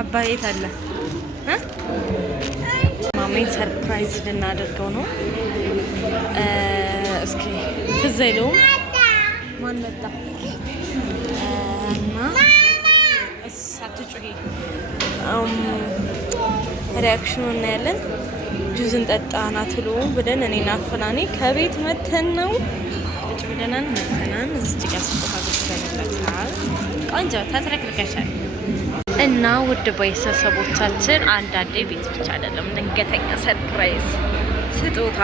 አባዬት አለ ማሜን ሰርፕራይዝ ልናደርገው ነው። እስኪ ትዝ አይለውም ማን መጣ እና ሳትጩሂ ሪያክሽኑን እናያለን። ጁዝ እንጠጣ ናትሉ ብለን እኔና አፍናኔ ከቤት መተን ነው ቁጭ ብለናል። መተናን እዚህ ጋር ስጦታ ገዝተንላችኋል። ቆንጆ ተትረክርከሻል። እና ውድ ቤተሰቦቻችን አንዳንዴ ቤት ብቻ አይደለም ድንገተኛ ሰርፕራይዝ ስጦታ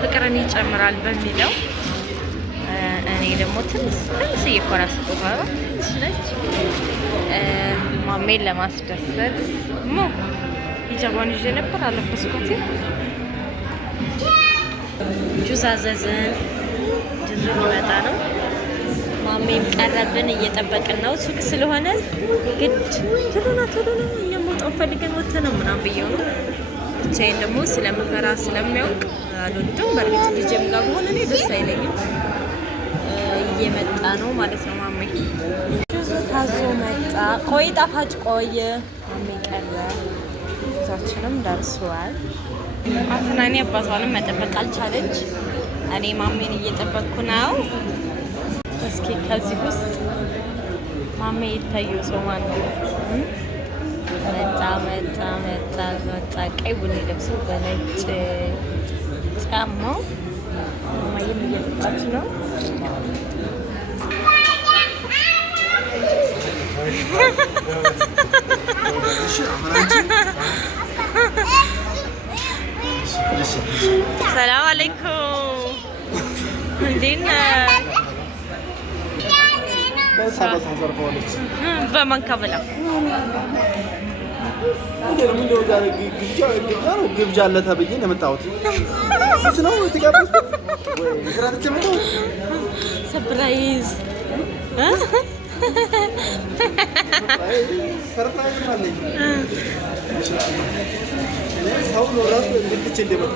ፍቅርን ይጨምራል በሚለው እኔ ደግሞ ትንሽ እየኮራ ስጦታ ነች ማሜን ለማስደሰት ሂጃቧን ይዤ ነበር አለበስኳት። ጁዝ አዘዝን። ጁዝ ሊመጣ ነው። ማሜም ቀረብን እየጠበቅን ነው። ሱቅ ስለሆነ ግድ ቶሎ ነው እኛም መውጣት ፈልገን ወጥተን ነው ምናምን ብዬው ነው። ብቻዬን ደግሞ ስለምፈራ ስለሚያውቅ አልወድም። በእርግጥ ልጄም ጋር ሆነ እኔ ደስ አይለኝም። እየመጣ ነው ማለት ነው ማሜ። ጁዝ ታዞ መጣ። ቆይ ጣፋጭ ቆይ ማሜ ቀረ። ጁዛችንም ደርሷል። አፍናኔ አባቷንም መጠበቅ አልቻለች። እኔ ማሜን እየጠበቅኩ ነው። እስኪ ከዚህ ውስጥ ማሜ የታየው ሰው ማን ነው? መጣ ቀይ ቡኒ ለብሶ በነጭ ጫማው ማየም እየጠጣች ነው። ሰላም አለይኩም እንዴት ነህ? በማን ከበላ ግብዣ አለ ተብዬ ነው የመጣሁት። ሰርፕራይዝ ሰው ነው ራሱ እንድትች እንደመጣ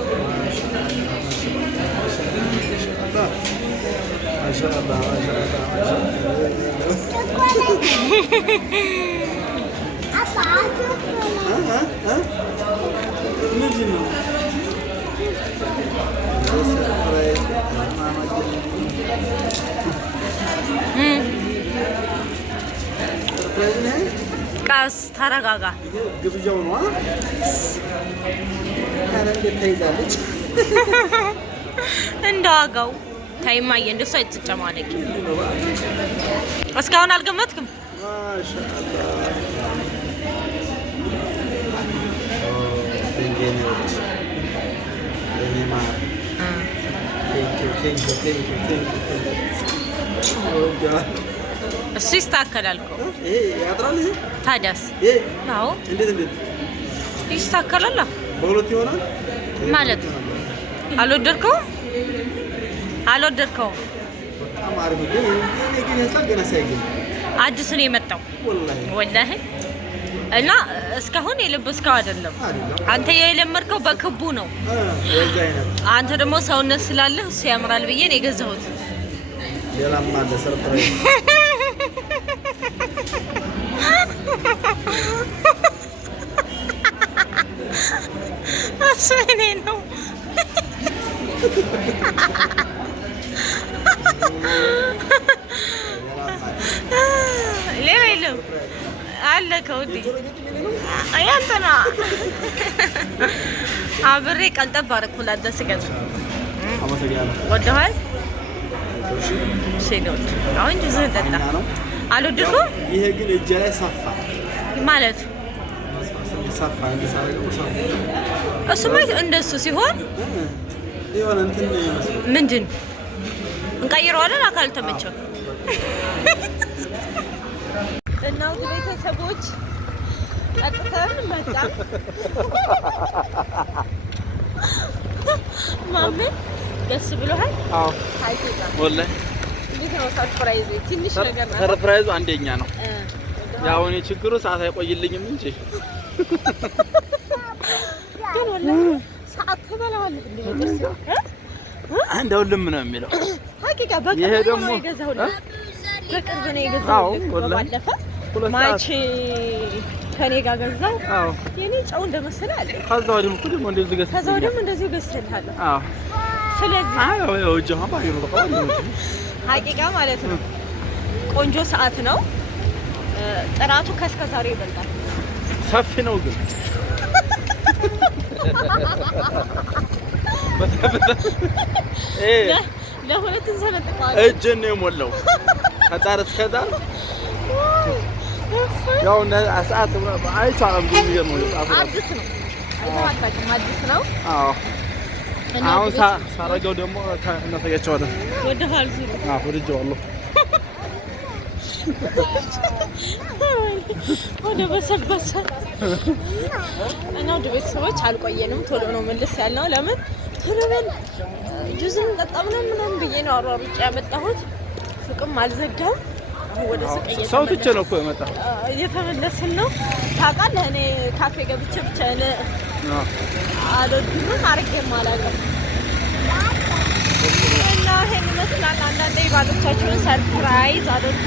ማሻአላህ ቃስ ተረጋጋ። ግብዣው ነው ተይዛለች እንደዋጋው ታይማየ እንደሱ አይተጨማለቂ። እስካሁን አልገመትክም? ማሻአላህ እሱ ይስተካከላል እኮ ያጥራል። ታዲያስ? አዎ እንዴት ይስተካከላል። በሁለት ይሆናል ማለት አልወደድከውም? በጣም አሪፍ ግን ያሳል ገና ሳይገኝ አዲስ ነው የመጣው ወላሂ። እና እስካሁን የለበስከው አይደለም አንተ የለመድከው በክቡ ነው። አንተ ደግሞ ሰውነት ስላለህ እሱ ያምራል ብዬ ነው የገዛሁት። ሌላም አለ ሰርፕራይዝ። እሱ እኔ ነው ሌላ የለም አለ ከውዴ አያንተና አብሬ ቀልጠብ አደረኩላት ደስ ገዝ ወደኋል ሴዶት አሁን ጁዝ ጠጣ አልወደድኩም። ይሄ ግን እጄ ላይ ሰፋ ማለት ሰፋ እንደሳረገው ሰፋ። እሱማ እንደሱ ሲሆን ይሆነ እንትን ይመስል ምንድን እንቀይረዋለን። አካል ተመቸው እና ውድ ቤተሰቦች ቀጥተን መጣ። ማሜ ደስ ብሎሃል? አዎ ወላሂ። እንዴት ነው ሰርፕራይዝ? ትንሽ ነገር ነው። ሰርፕራይዙ አንደኛ ነው። ያው እኔ ችግሩ ሰዓት አይቆይልኝም እንጂ ግን ወላሂ ሰዓት ትበላዋለህ እንዴ? እንደው ልም ነው የሚለው ሀቂቃ በቃ ይሄ ደግሞ በቅርብ ነው የገዛሁት። ባለፈ ማቼ ከኔ ጋር ገዛው። አዎ የኔ ጫው እንደመሰለ አለ። ከዛው ደግሞ እንደዚህ ገዝተህ ከዛው ደግሞ እንደዚህ ገዝተልሃለሁ። አዎ ስለዚህ አዎ ጀሃ ባይሩ በቃ ሀቂቃ ማለት ነው። ቆንጆ ሰዓት ነው። ጥራቱ ከስከዛሬ ይበልጣል። ሰፊ ነው ግን ለሁለት እንሰነጥቀዋለን። እጄን ነው የሞላው ከዳር እስከ ዳር። ያው ሰዓት አይቻልም ግን የሚገርመው ሰዓት አዲስ ነው። አይታወቅም አዲስ ነው። አዎ አሁን ሳረገው ደግሞ እናሳያቸዋለን። ወደኋላ ዙሩ። አዎ ወደጀዋለሁ። ወደ በሰበሰ እና ወደ ቤተሰቦች አልቆየንም። ቶሎ ነው መልስ ያልነው። ለምን ቶሎ በል ጁስን ጠጣም ነው ምናምን ብዬ ነው አሯሩጬ ያመጣሁት። ሱቅም አልዘጋም። ወደ ሱቅ ሰው ትቼ ነው እኮ የመጣው። እየተመለስን ነው። ታውቃለህ እኔ ካፌ ገብቼ ብቻ አልወድም አድርጌም አላውቅም። እና ይሄን ይመስላል። አንዳንዴ ባሎቻችሁን ሰርፕራይዝ አድርጉ።